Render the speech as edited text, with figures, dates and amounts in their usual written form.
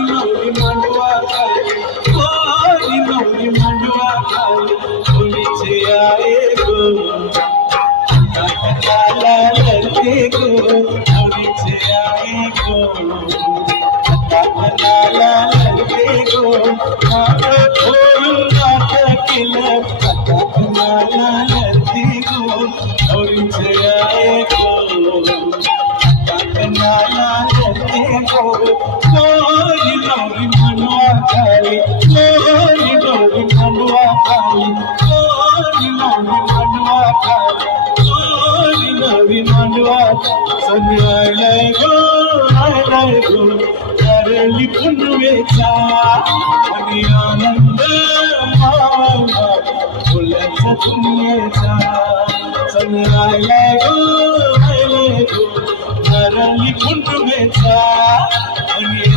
नवरी मांडवा खाली गोरी नवरी मांडवा खाली कोणीचे आए गो काला लगे गो कोणीचे आए गो काला लगे गो खोलून रात केलं काला लगे गो कोणीचे आए गो काला लगे गो गोरी नवरी मांडवा खाली गोरी नवरी मांडवा खाली गोरी नवरी मांडवा खाली गोरी नवरी मांडवा सगळं आयलाय गो करली पुनवेचा आणि आनंद मावळला फुलांचा दुनियेचा सगळं आयलाय गो करली पुनवेचा आणि